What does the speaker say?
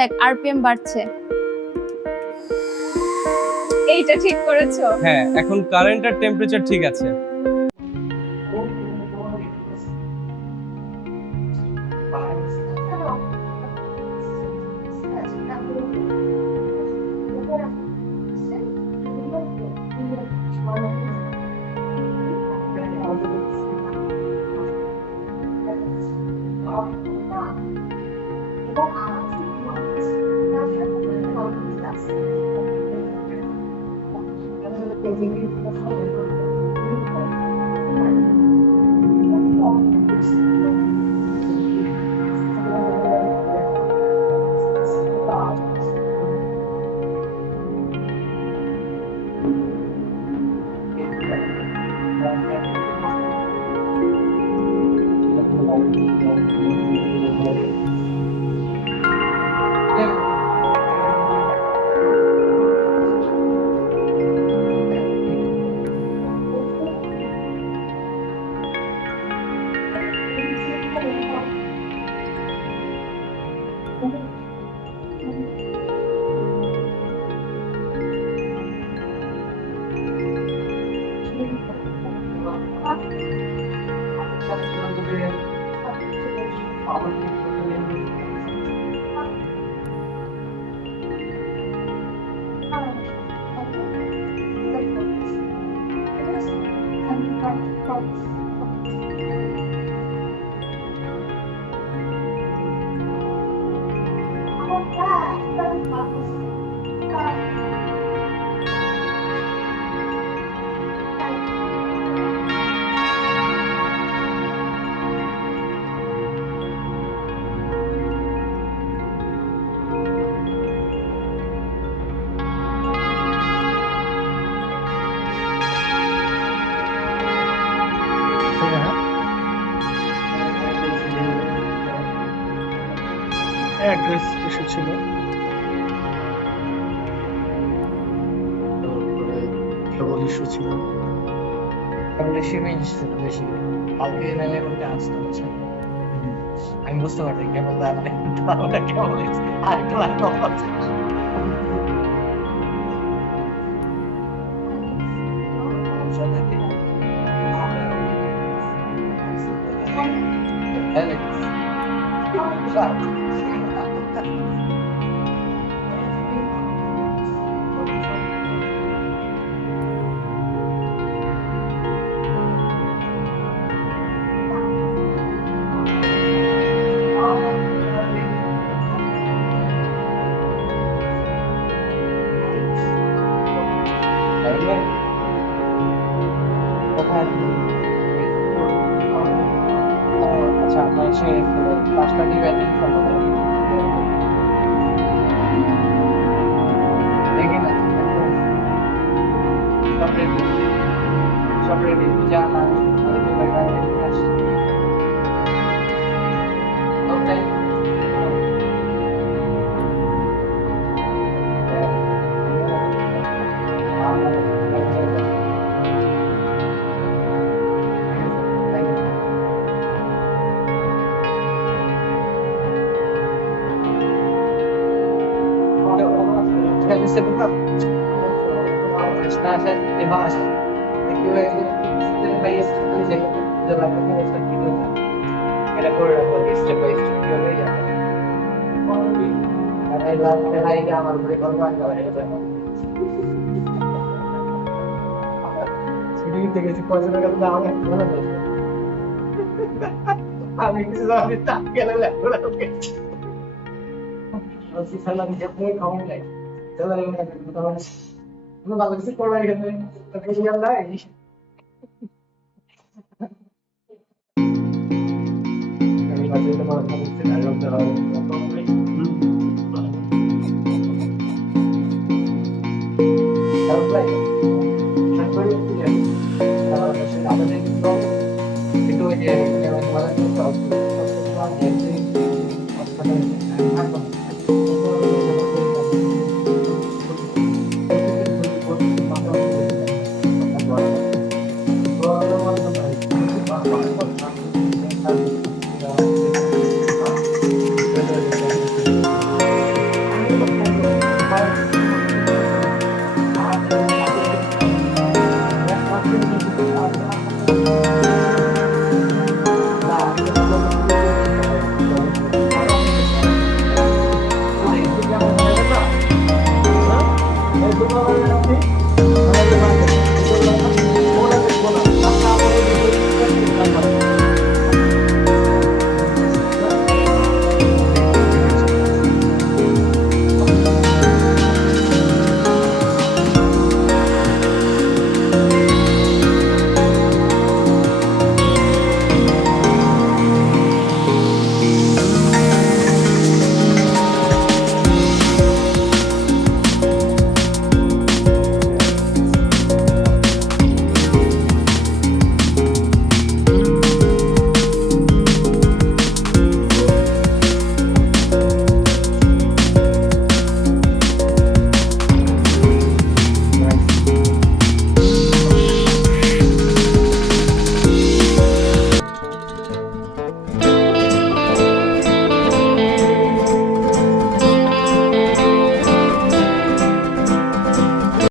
দেখ আরপিএম বাড়ছে। এইটা ঠিক করেছো? হ্যাঁ, এখন কারেন্ট আর টেম্পারেচার ঠিক আছে। অ্যাড্রেস এসেছিল, কেবল ইস্যু ছিল। বেশি কালকে নামে বলতে আসতে হচ্ছে। আমি বুঝতে পারছি কেবল কেবল আর একটু লাগবে। আচ্ছা, আপনার সে 5টা ডিভাইস দেখে না সব রেডি যা মানুষ এটা করে রাখবো স্টেপ বাই স্টেপ কি হয়ে যাবে। আমার উপরে দেখেছি 5 টাকা তো আমার আমি কিছু গেলে ভালো কিছু করবার এখানে নাই।